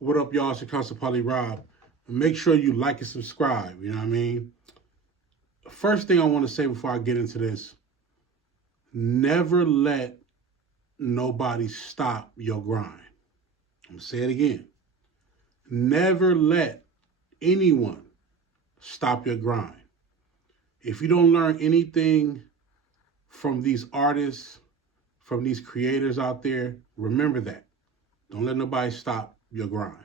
What up, y'all? It's your Council Polly Rob. Make sure you like and subscribe. You know what I mean? First thing I want to say before I get into this, never let nobody stop your grind. I'm going to say it again. Never let anyone stop your grind. If you don't learn anything from these artists, from these creators out there, remember that. Don't let nobody stop your grind.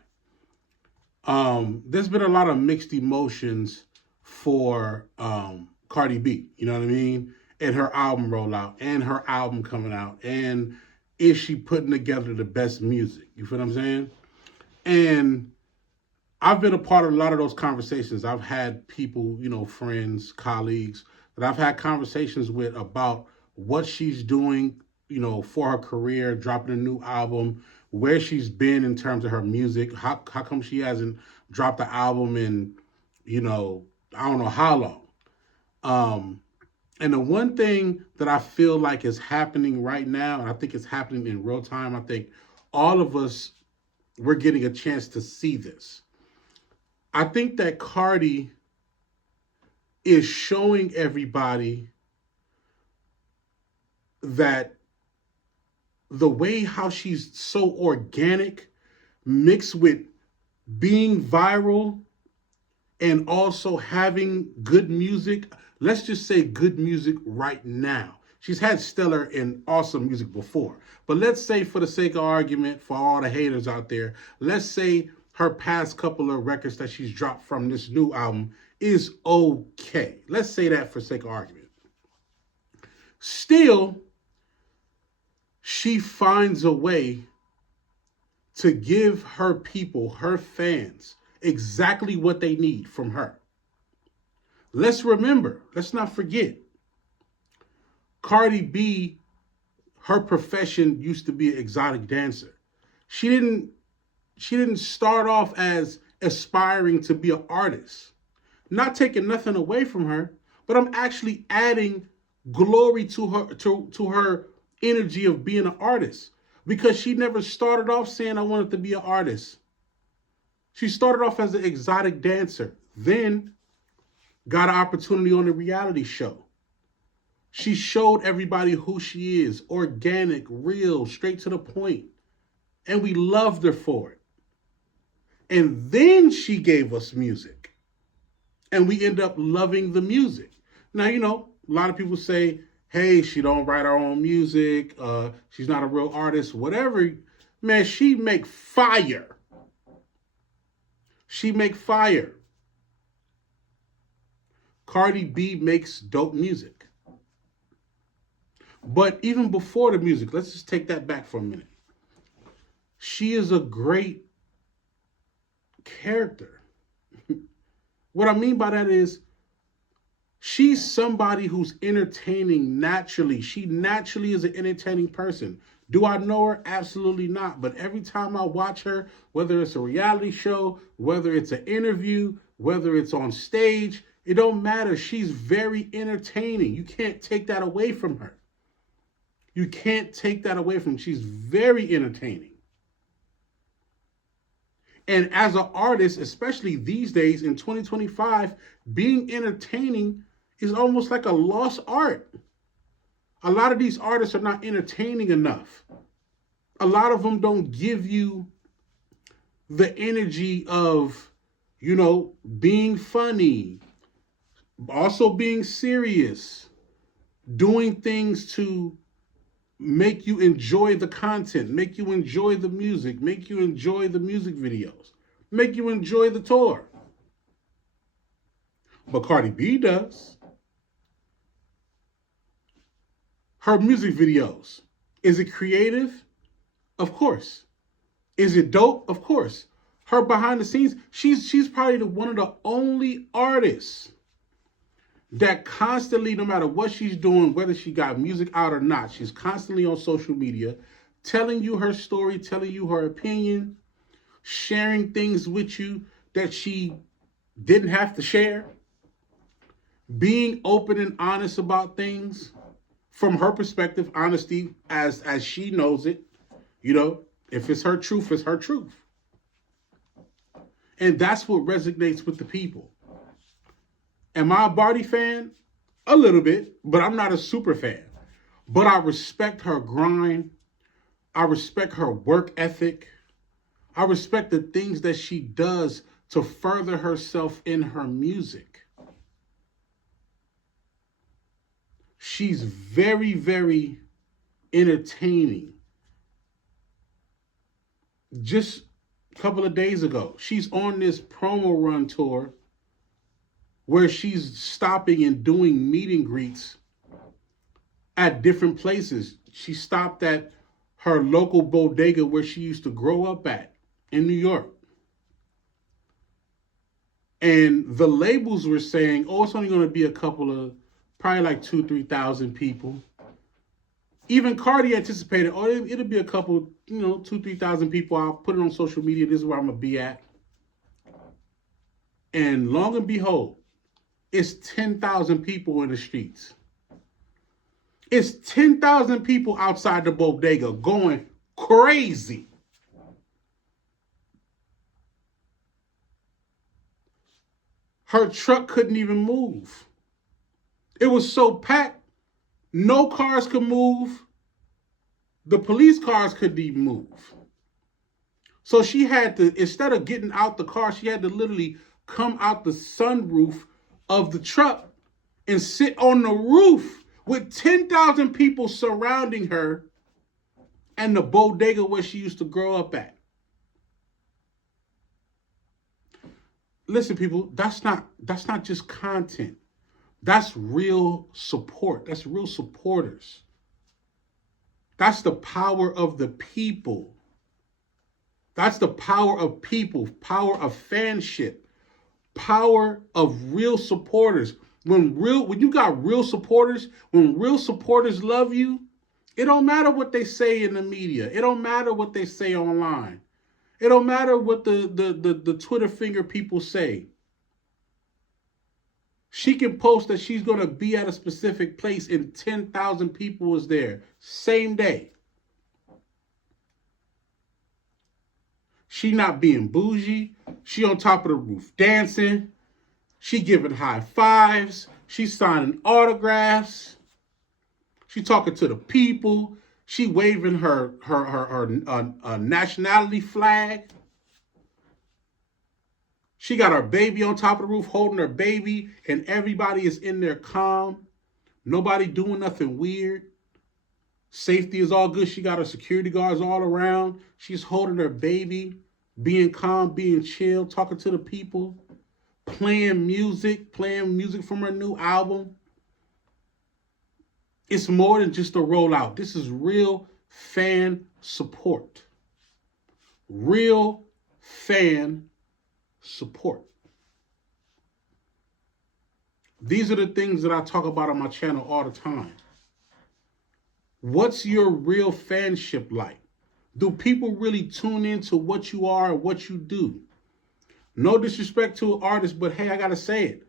There's been a lot of mixed emotions for Cardi B, you know what I mean? And her album rollout and her album coming out. And is she putting together the best music? You feel what I'm saying? And I've been a part of a lot of those conversations. I've had people, friends, colleagues that I've had conversations with about what she's doing, for her career, dropping a new album, where she's been in terms of her music. How come she hasn't dropped the album in, I don't know how long. And the one thing that I feel like is happening right now, and I think it's happening in real time, I think all of us, we're getting a chance to see this. I think that Cardi is showing everybody that the way how she's so organic mixed with being viral and also having good music. Let's just say good music right now. She's had stellar and awesome music before. But let's say, for the sake of argument, for all the haters out there, let's say her past couple of records that she's dropped from this new album is okay. Let's say that for sake of argument. Still, she finds a way to give her people, her fans, exactly what they need from her. Let's remember, let's not forget, Cardi B, her profession used to be an exotic dancer. She didn't start off as aspiring to be an artist. Not taking nothing away from her, but I'm actually adding glory to her energy of being an artist, because she never started off saying I wanted to be an artist. She started off as an exotic dancer, then got an opportunity on a reality show. She showed everybody who she is, organic, real, straight to the point, and we loved her for it. And then she gave us music, and we end up loving the music. Now, a lot of people say, hey, she don't write her own music, she's not a real artist, whatever. Man, she make fire. She make fire. Cardi B makes dope music. But even before the music, let's just take that back for a minute. She is a great character. What I mean by that is, she's somebody who's entertaining naturally. She naturally is an entertaining person. Do I know her? Absolutely not. But every time I watch her, whether it's a reality show, whether it's an interview, whether it's on stage, it don't matter. She's very entertaining. You can't take that away from her. You can't take that away from her. She's very entertaining. And as an artist, especially these days in 2025, being entertaining is almost like a lost art. A lot of these artists are not entertaining enough. A lot of them don't give you the energy of, being funny, also being serious, doing things to make you enjoy the content, make you enjoy the music, make you enjoy the music videos, make you enjoy the tour. But Cardi B does. Her music videos, is it creative? Of course. Is it dope? Of course. Her behind the scenes, she's probably one of the only artists that constantly, no matter what she's doing, whether she got music out or not, she's constantly on social media, telling you her story, telling you her opinion, sharing things with you that she didn't have to share, being open and honest about things from her perspective, honesty as she knows it. If it's her truth, it's her truth. And that's what resonates with the people. Am I a Barty fan? A little bit, but I'm not a super fan. But I respect her grind. I respect her work ethic. I respect the things that she does to further herself in her music. She's very, very entertaining. Just a couple of days ago, she's on this promo run tour where she's stopping and doing meet and greets at different places. She stopped at her local bodega where she used to grow up at in New York. And the labels were saying, oh, it's only going to be a couple of, probably like 3,000 people. Even Cardi anticipated, oh, it'll be a couple, 3,000 people. I'll put it on social media. This is where I'm going to be at. And long and behold, it's 10,000 people in the streets. It's 10,000 people outside the bodega going crazy. Her truck couldn't even move. It was so packed, no cars could move. The police cars couldn't even move. So she had to, instead of getting out the car, she had to literally come out the sunroof of the truck and sit on the roof with 10,000 people surrounding her and the bodega where she used to grow up at. Listen, people, that's not just content. That's real support. That's real supporters. That's the power of the people. That's the power of people, power of fanship, power of real supporters. When you got real supporters, when real supporters love you, it don't matter what they say in the media. It don't matter what they say online. It don't matter what the Twitter finger people say. She can post that she's going to be at a specific place and 10,000 people is there. Same day. She not being bougie. She on top of the roof dancing. She giving high fives. She signing autographs. She talking to the people. She waving her nationality flag. She got her baby on top of the roof holding her baby, and everybody is in there calm. Nobody doing nothing weird. Safety is all good. She got her security guards all around. She's holding her baby, being calm, being chill, talking to the people, playing music from her new album. It's more than just a rollout. This is real fan support. Real fan support. These are the things that I talk about on my channel all the time. What's your real fanship like? Do people really tune into what you are and what you do? No disrespect to an artist, but hey, I gotta say it.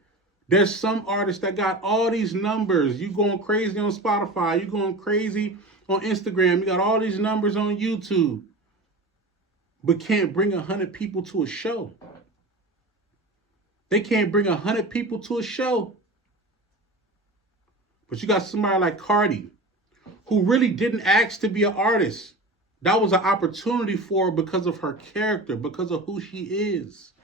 There's some artists that got all these numbers. You going crazy on Spotify. You going crazy on Instagram. You got all these numbers on YouTube, but can't bring 100 people to a show. They can't bring 100 people to a show. But you got somebody like Cardi, who really didn't ask to be an artist. That was an opportunity for her because of her character, because of who she is.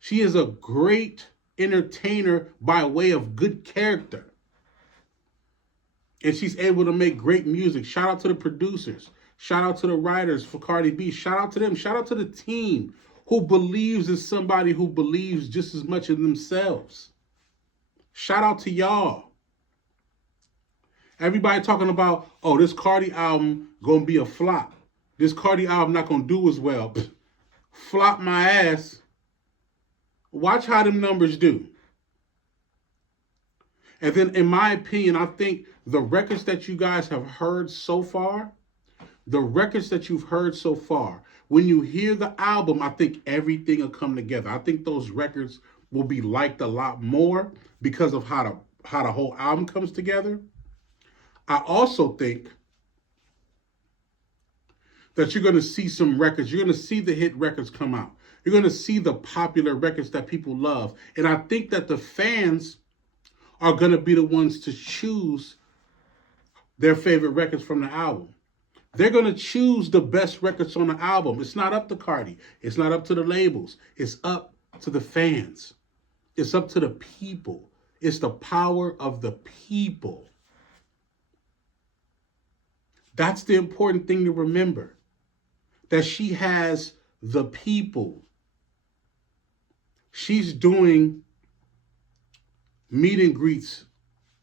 She is a great entertainer by way of good character. And she's able to make great music. Shout out to the producers. Shout out to the writers for Cardi B. Shout out to them. Shout out to the team who believes in somebody who believes just as much in themselves. Shout out to y'all. Everybody talking about, oh, this Cardi album gonna be a flop. This Cardi album not gonna do as well. Pfft, flop my ass. Watch how them numbers do. And then, in my opinion, I think the records that you guys have heard so far, when you hear the album, I think everything will come together. I think those records will be liked a lot more because of how the whole album comes together. I also think that you're going to see some records. You're going to see the hit records come out. You're going to see the popular records that people love. And I think that the fans are going to be the ones to choose their favorite records from the album. They're going to choose the best records on the album. It's not up to Cardi. It's not up to the labels. It's up to the fans. It's up to the people. It's the power of the people. That's the important thing to remember. That she has the people. She's doing meet and greets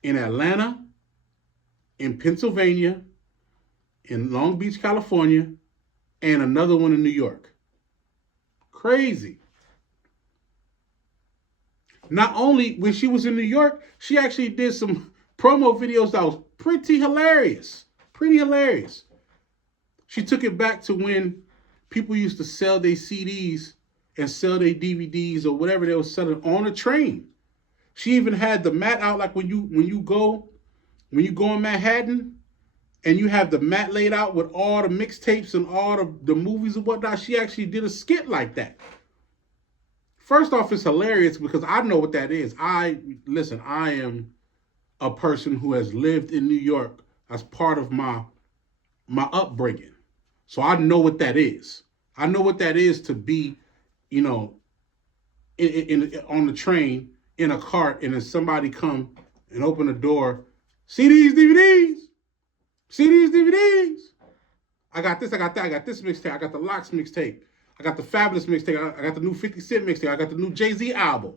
in Atlanta, in Pennsylvania, in Long Beach, California, and another one in New York. Crazy. Not only when she was in New York, she actually did some promo videos that was pretty hilarious. Pretty hilarious. She took it back to when people used to sell their CDs and sell their DVDs or whatever they were selling on a train. She even had the mat out, like when you go in Manhattan and you have the mat laid out with all the mixtapes and all the movies and whatnot. She actually did a skit like that. First off, it's hilarious because I know what that is. I am a person who has lived in New York as part of my upbringing. So I know what that is. I know what that is to be, on the train in a cart, and then somebody come and open the door. CDs, DVDs. CDs, DVDs. I got this, I got that, I got this mixtape, I got the Locks mixtape, I got the Fabulous mixtape, I got the new 50 Cent mixtape, I got the new Jay-Z album.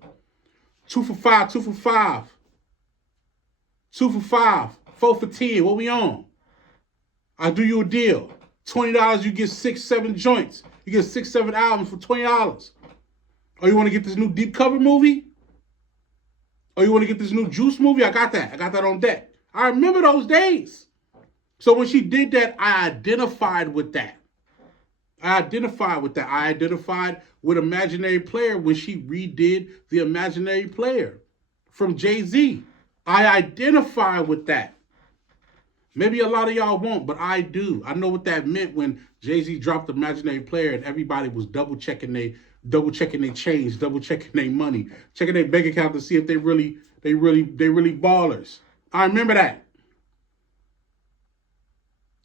2 for 5, 2 for 5. 2 for 5, 4 for 10, what we on? I'll do you a deal. $20, you get 6, 7 joints. You get 6, 7 albums for $20. Oh, you want to get this new Deep Cover movie? Oh, you want to get this new Juice movie? I got that. I got that on deck. I remember those days. So when she did that, I identified with that. I identified with Imaginary Player when she redid the Imaginary Player from Jay-Z. I identify with that. Maybe a lot of y'all won't, but I do. I know what that meant when Jay-Z dropped the Imaginary Player and everybody was double checking their change, double checking their money, checking their bank account to see if they really ballers. I remember that.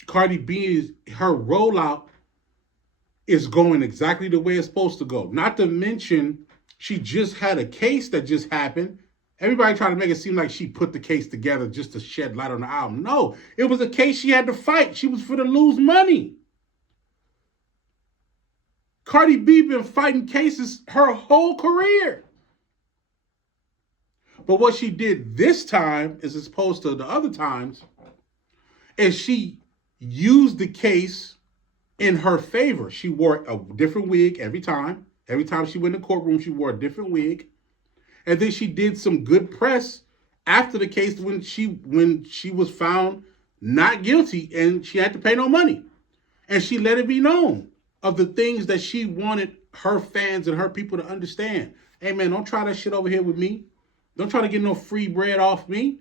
Cardi B, her rollout is going exactly the way it's supposed to go. Not to mention, she just had a case that just happened. Everybody tried to make it seem like she put the case together just to shed light on the album. No, it was a case she had to fight. She was for to lose money. Cardi B been fighting cases her whole career. But what she did this time, as opposed to the other times, is she used the case in her favor. She wore a different wig every time. Every time she went in the courtroom, she wore a different wig. And then she did some good press after the case when she was found not guilty and she had to pay no money. And she let it be known of the things that she wanted her fans and her people to understand. Hey man, don't try that shit over here with me. Don't try to get no free bread off me.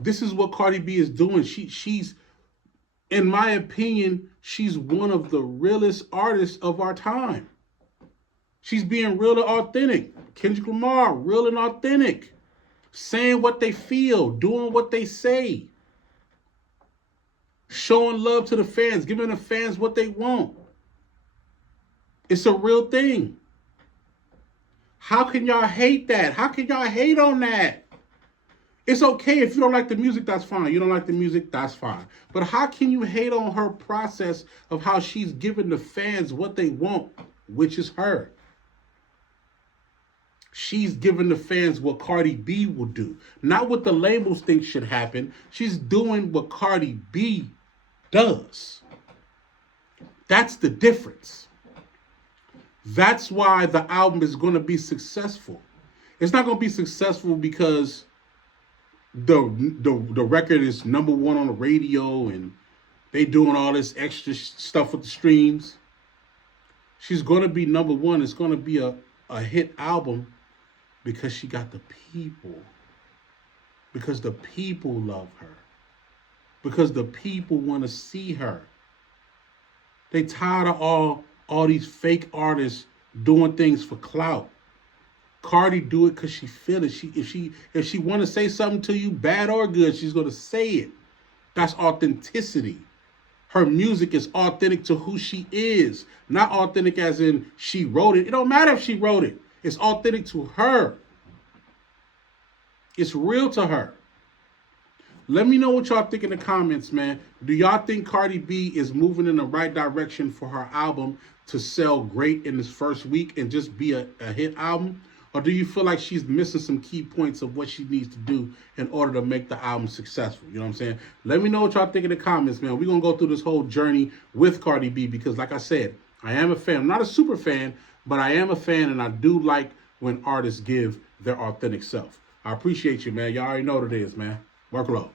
This is what Cardi B is doing. She's, in my opinion, she's one of the realest artists of our time. She's being real and authentic. Kendrick Lamar, real and authentic. Saying what they feel, doing what they say. Showing love to the fans, giving the fans what they want. It's a real thing. How can y'all hate that? How can y'all hate on that? It's okay if you don't like the music, that's fine. You don't like the music, that's fine. But how can you hate on her process of how she's giving the fans what they want, which is her? She's giving the fans what Cardi B will do. Not what the labels think should happen. She's doing what Cardi B does. That's the difference. That's why the album is going to be successful. It's not going to be successful because the record is #1 on the radio and they doing all this extra stuff with the streams. She's going to be #1. It's going to be a hit album because she got the people. Because the people love her. Because the people want to see her. They tired of all all these fake artists doing things for clout. Cardi do it because she feel it. If she want to say something to you, bad or good, she's gonna say it. That's authenticity. Her music is authentic to who she is, not authentic as in she wrote it. It don't matter if she wrote it. It's authentic to her. It's real to her. Let me know what y'all think in the comments, man. Do y'all think Cardi B is moving in the right direction for her album to sell great in this first week and just be a hit album? Or do you feel like she's missing some key points of what she needs to do in order to make the album successful? You know what I'm saying? Let me know what y'all think in the comments, man. We're going to go through this whole journey with Cardi B because, like I said, I am a fan. I'm not a super fan, but I am a fan, and I do like when artists give their authentic self. I appreciate you, man. Y'all already know what it is, man. Work low.